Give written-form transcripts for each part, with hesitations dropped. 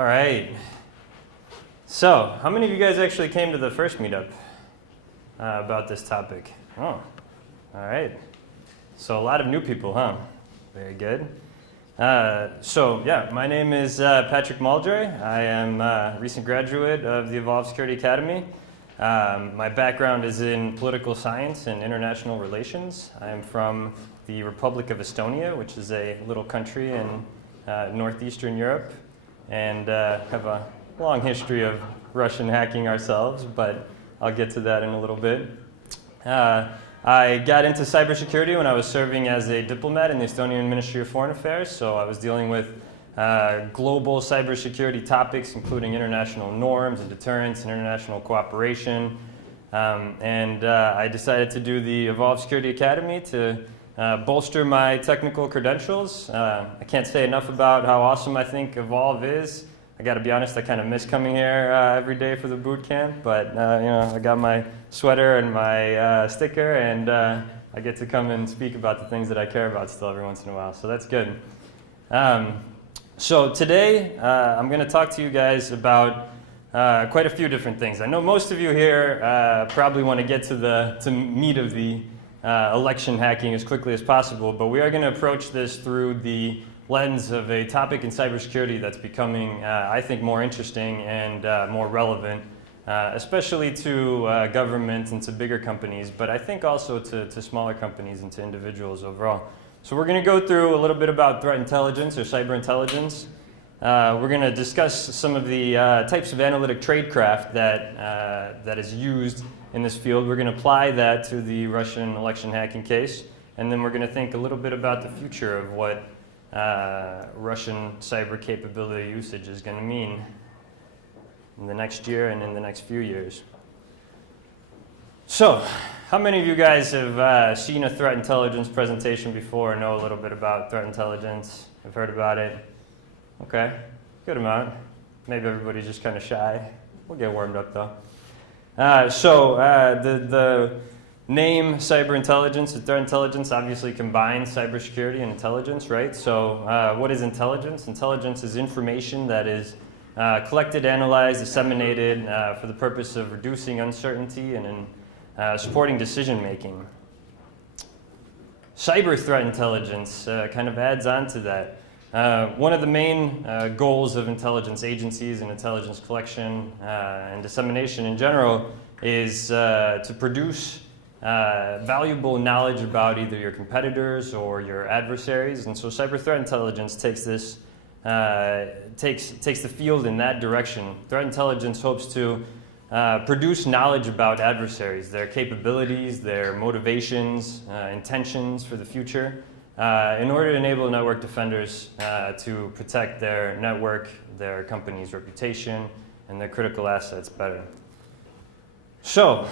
All right. So, how many of you guys actually came to the first meetup about this topic? Oh, all right. So a lot of new people, huh? Very good. My name is Patrik Maldre. I am a recent graduate of the Evolved Security Academy. My background is in political science and international relations. I am from the Republic of Estonia, which is a little country in northeastern Europe, and have a long history of Russian hacking ourselves, but I'll get to that in a little bit. I got into cybersecurity when I was serving as a diplomat in the Estonian Ministry of Foreign Affairs, so I was dealing with global cybersecurity topics, including international norms and deterrence and international cooperation. I decided to do the Evolved Security Academy to bolster my technical credentials. I can't say enough about how awesome I think Evolve is. I got to be honest, I kind of miss coming here every day for the boot camp, but I got my sweater and my sticker, and I get to come and speak about the things that I care about still every once in a while, so that's good. So today, I'm going to talk to you guys about quite a few different things. I know most of you here probably want to get to the meat of the election hacking as quickly as possible, but we are going to approach this through the lens of a topic in cybersecurity that's becoming, I think, more interesting and more relevant, especially to government and to bigger companies, but I think also to smaller companies and to individuals overall. So we're going to go through a little bit about threat intelligence or cyber intelligence. We're going to discuss some of the types of analytic tradecraft that is used in this field. We're going to apply that to the Russian election hacking case, and then we're going to think a little bit about the future of what Russian cyber capability usage is going to mean in the next year and in the next few years. So, how many of you guys have seen a threat intelligence presentation before and know a little bit about threat intelligence? Have heard about it? Okay, good amount. Maybe everybody's just kind of shy. We'll get warmed up though. The name cyber intelligence and threat intelligence obviously combines cybersecurity and intelligence, right? So what is intelligence? Intelligence is information that is collected, analyzed, disseminated for the purpose of reducing uncertainty and supporting decision making. Cyber threat intelligence kind of adds on to that. One of the main goals of intelligence agencies and intelligence collection and dissemination in general is to produce valuable knowledge about either your competitors or your adversaries, and so cyber threat intelligence takes this takes the field in that direction. Threat intelligence hopes to produce knowledge about adversaries, their capabilities, their motivations, intentions for the future, in order to enable network defenders to protect their network, their company's reputation, and their critical assets better. So,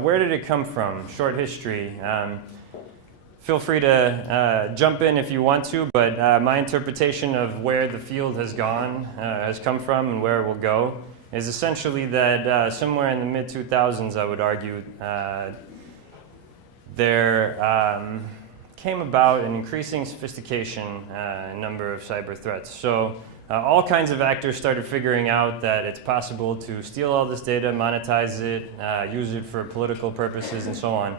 where did it come from? Short history. Feel free to jump in if you want to, but my interpretation of where the field has come from and where it will go is essentially that somewhere in the mid-2000s, I would argue, there came about an increasing sophistication number of cyber threats. So all kinds of actors started figuring out that it's possible to steal all this data, monetize it, use it for political purposes, and so on.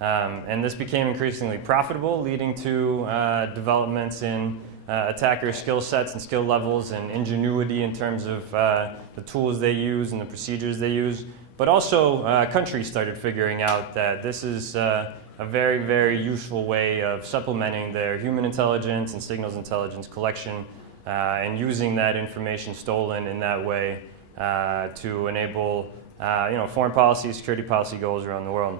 And this became increasingly profitable, leading to developments in attacker skill sets and skill levels and ingenuity in terms of the tools they use and the procedures they use. But also countries started figuring out that this is a very, very useful way of supplementing their human intelligence and signals intelligence collection and using that information stolen in that way to enable foreign policy, security policy goals around the world.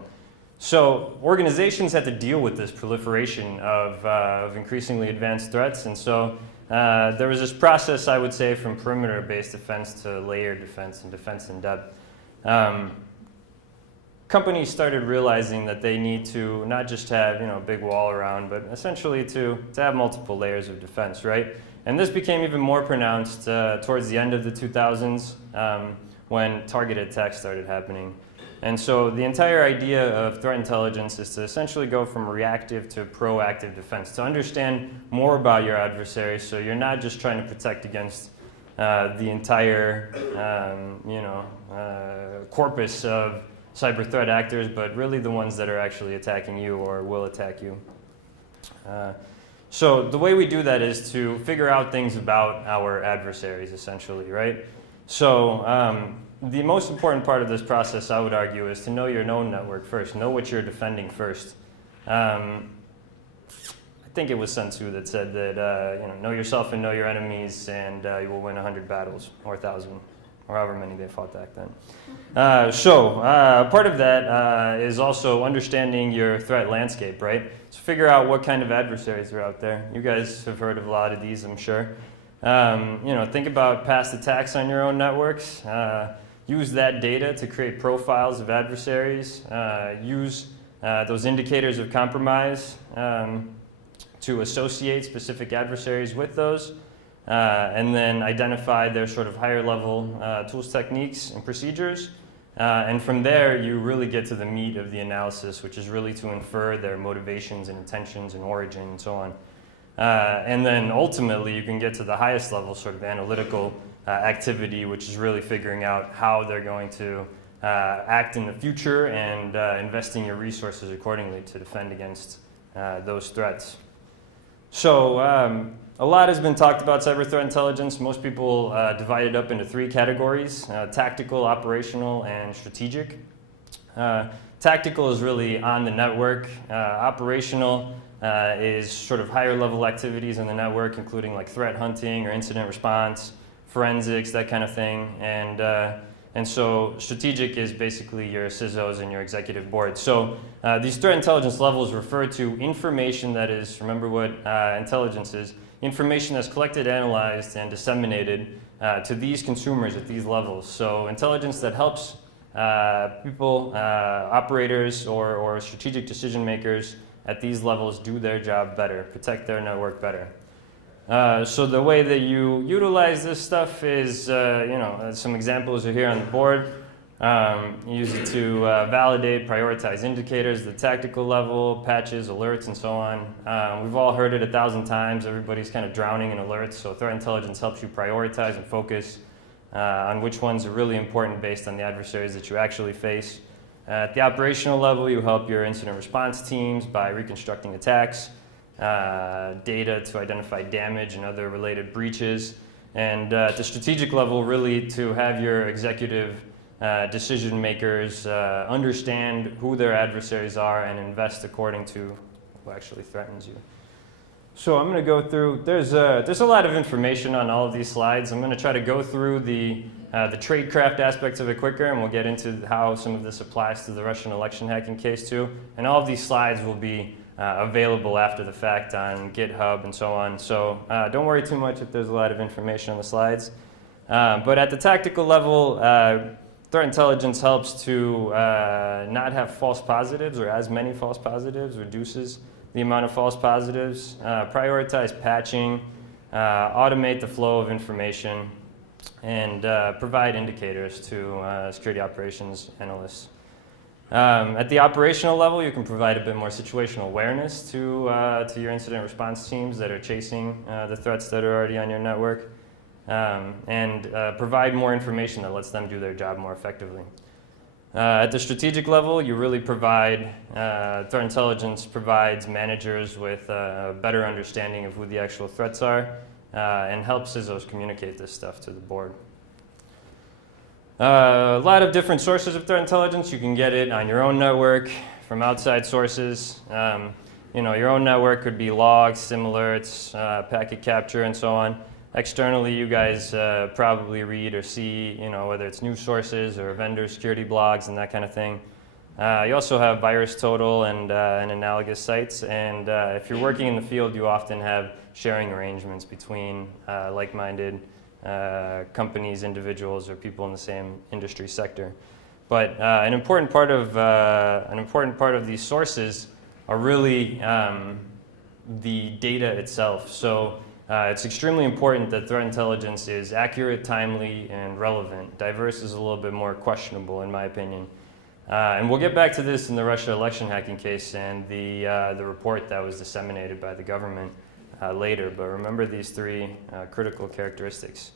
So organizations had to deal with this proliferation of increasingly advanced threats, and so there was this process, I would say, from perimeter-based defense to layered defense and defense in depth. Companies started realizing that they need to not just have a big wall around, but essentially to have multiple layers of defense, right? And this became even more pronounced towards the end of the 2000s when targeted attacks started happening. And so the entire idea of threat intelligence is to essentially go from reactive to proactive defense, to understand more about your adversary so you're not just trying to protect against the entire corpus of cyber threat actors, but really the ones that are actually attacking you or will attack you. So the way we do that is to figure out things about our adversaries, essentially, right? So the most important part of this process, I would argue, is to know your known network first. Know what you're defending first. I think it was Sun Tzu that said that know yourself and know your enemies, and you will win 100 battles, or 1,000, or however many they fought back then. Part of that is also understanding your threat landscape, right? So figure out what kind of adversaries are out there. You guys have heard of a lot of these, I'm sure. Think about past attacks on your own networks. Use that data to create profiles of adversaries. Use those indicators of compromise to associate specific adversaries with those, and then identify their sort of higher level tools, techniques, and procedures. And from there, you really get to the meat of the analysis, which is really to infer their motivations and intentions and origin and so on. And then ultimately, you can get to the highest level sort of analytical activity, which is really figuring out how they're going to act in the future and investing your resources accordingly to defend against those threats. So a lot has been talked about cyber threat intelligence. Most people divide it up into three categories: tactical, operational, and strategic. Tactical is really on the network. Operational is sort of higher level activities in the network, including like threat hunting or incident response, forensics, that kind of thing. And so strategic is basically your CISOs and your executive board. So these threat intelligence levels refer to information that is, remember what intelligence is, information that's collected, analyzed, and disseminated to these consumers at these levels. So intelligence that helps people, operators, or strategic decision makers at these levels do their job better, protect their network better. So the way that you utilize this stuff is, some examples are here on the board. You use it to validate, prioritize indicators at the tactical level, patches, alerts, and so on. We've all heard it 1,000 times. Everybody's kind of drowning in alerts, so threat intelligence helps you prioritize and focus on which ones are really important based on the adversaries that you actually face. At the operational level, you help your incident response teams by reconstructing attacks, data to identify damage and other related breaches, and at the strategic level, really to have your executive decision makers understand who their adversaries are and invest according to who actually threatens you. So I'm going to go through, there's a lot of information on all of these slides. I'm going to try to go through the tradecraft aspects of it quicker, and we'll get into how some of this applies to the Russian election hacking case too. And all of these slides will be available after the fact on GitHub and so on. So don't worry too much if there's a lot of information on the slides. But at the tactical level, threat intelligence helps to not have false positives or as many false positives, reduces the amount of false positives, prioritize patching, automate the flow of information, and provide indicators to security operations analysts. At the operational level, you can provide a bit more situational awareness to your incident response teams that are chasing the threats that are already on your network, and provide more information that lets them do their job more effectively. At the strategic level, you really provide, threat intelligence provides managers with a better understanding of who the actual threats are and helps CISOs communicate this stuff to the board. A lot of different sources of threat intelligence. You can get it on your own network, from outside sources. Your own network could be logs, SIM alerts, packet capture, and so on. Externally, you guys probably read or see, whether it's news sources or vendor security blogs and that kind of thing. You also have VirusTotal and analogous sites. And if you're working in the field, you often have sharing arrangements between like-minded companies, individuals, or people in the same industry sector. But an important part of these sources are really the data itself. So it's extremely important that threat intelligence is accurate, timely, and relevant. Diverse is a little bit more questionable, in my opinion. And we'll get back to this in the Russia election hacking case and the report that was disseminated by the government later. But remember these three critical characteristics.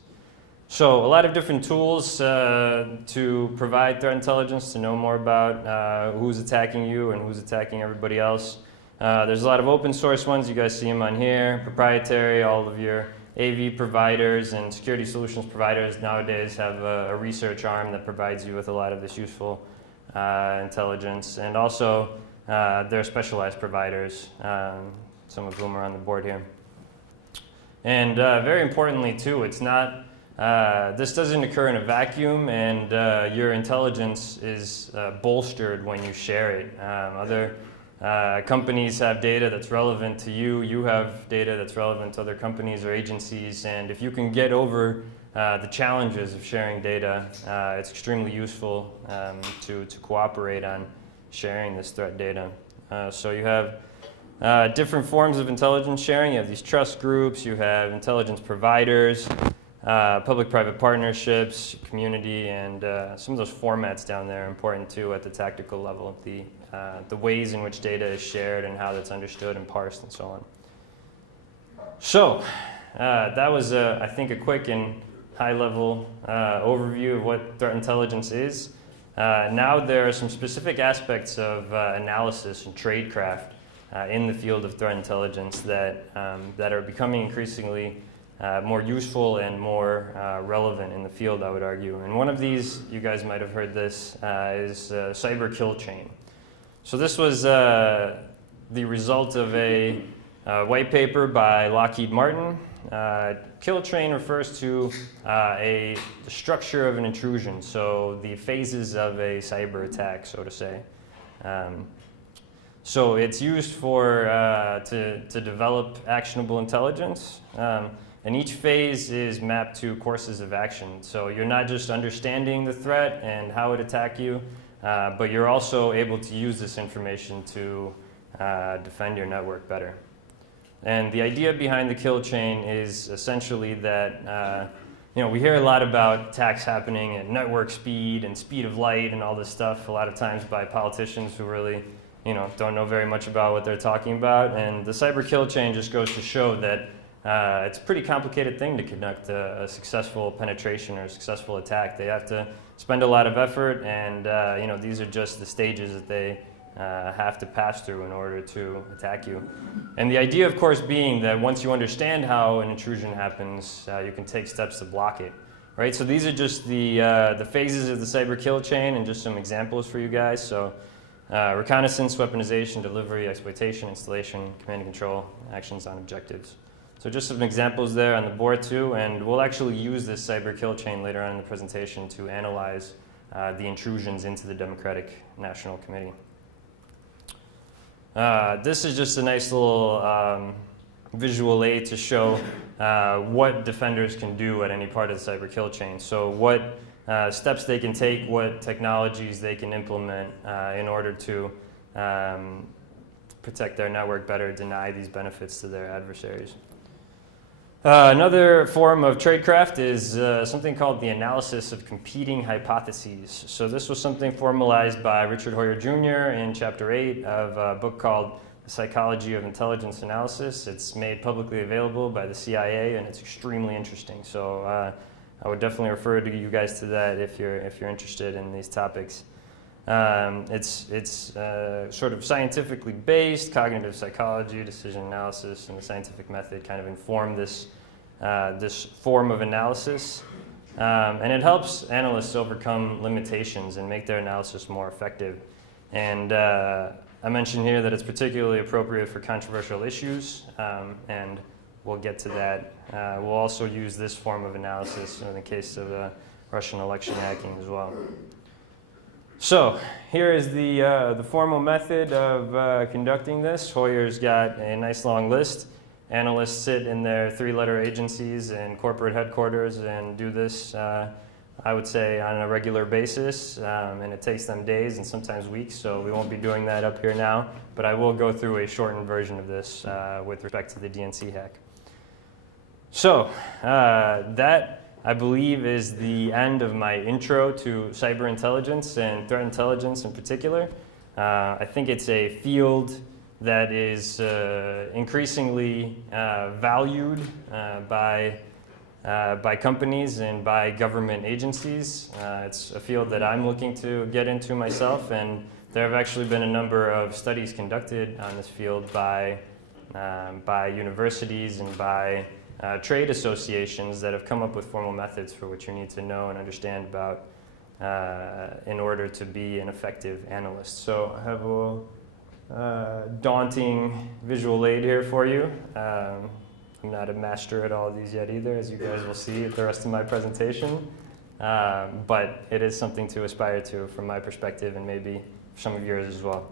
So a lot of different tools to provide threat intelligence, to know more about who's attacking you and who's attacking everybody else. There's a lot of open source ones. You guys see them on here. Proprietary, all of your AV providers and security solutions providers nowadays have a research arm that provides you with a lot of this useful intelligence. And also, there are specialized providers, some of whom are on the board here. And very importantly, too, it's not this doesn't occur in a vacuum, and your intelligence is bolstered when you share it. Other companies have data that's relevant to you. You have data that's relevant to other companies or agencies. And if you can get over the challenges of sharing data, it's extremely useful to cooperate on sharing this threat data. So you have different forms of intelligence sharing. You have these trust groups. You have intelligence providers. Public-private partnerships, community, and some of those formats down there are important too at the tactical level, the ways in which data is shared and how that's understood and parsed and so on. So that was, I think, a quick and high-level overview of what threat intelligence is. Now there are some specific aspects of analysis and tradecraft in the field of threat intelligence that are becoming increasingly more useful and more relevant in the field, I would argue. And one of these, you guys might have heard this, is cyber kill chain. So this was the result of a white paper by Lockheed Martin. Kill chain refers to the structure of an intrusion, so the phases of a cyber attack, so to say. So it's used for to develop actionable intelligence. And each phase is mapped to courses of action. So you're not just understanding the threat and how it attack you, but you're also able to use this information to defend your network better. And the idea behind the kill chain is essentially that we hear a lot about attacks happening at network speed and speed of light and all this stuff, a lot of times by politicians who really don't know very much about what they're talking about. And the cyber kill chain just goes to show that it's a pretty complicated thing to conduct a successful penetration or a successful attack. They have to spend a lot of effort, and these are just the stages that they have to pass through in order to attack you. And the idea, of course, being that once you understand how an intrusion happens, you can take steps to block it. Right? So these are just the phases of the cyber kill chain, and just some examples for you guys. So reconnaissance, weaponization, delivery, exploitation, installation, command and control, actions on objectives. So just some examples there on the board too, and we'll actually use this cyber kill chain later on in the presentation to analyze the intrusions into the Democratic National Committee. This is just a nice little visual aid to show what defenders can do at any part of the cyber kill chain. So what steps they can take, what technologies they can implement in order to protect their network better, deny these benefits to their adversaries. Another form of tradecraft is something called the analysis of competing hypotheses. So this was something formalized by Richard Hoyer Jr. in Chapter 8 of a book called The Psychology of Intelligence Analysis. It's made publicly available by the CIA, and it's extremely interesting. So I would definitely refer to you guys to that if you're interested in these topics. It's sort of scientifically based. Cognitive psychology, decision analysis, and the scientific method kind of inform this form of analysis. And it helps analysts overcome limitations and make their analysis more effective. And I mentioned here that it's particularly appropriate for controversial issues, and we'll get to that. We'll also use this form of analysis in the case of Russian election hacking as well. So here is the formal method of conducting this. Hoyer's got a nice long list. Analysts sit in their 3-letter agencies and corporate headquarters and do this, I would say, on a regular basis. And it takes them days and sometimes weeks, so we won't be doing that up here now. But I will go through a shortened version of this with respect to the DNC hack. So that, I believe, is the end of my intro to cyber intelligence and threat intelligence in particular. I think it's a field that is increasingly valued by by companies and by government agencies. It's a field that I'm looking to get into myself, and there have actually been a number of studies conducted on this field by universities and by trade associations that have come up with formal methods for what you need to know and understand about in order to be an effective analyst. So I have a daunting visual aid here for you. I'm not a master at all of these yet either, as you guys will see at the rest of my presentation. But it is something to aspire to from my perspective, and maybe some of yours as well.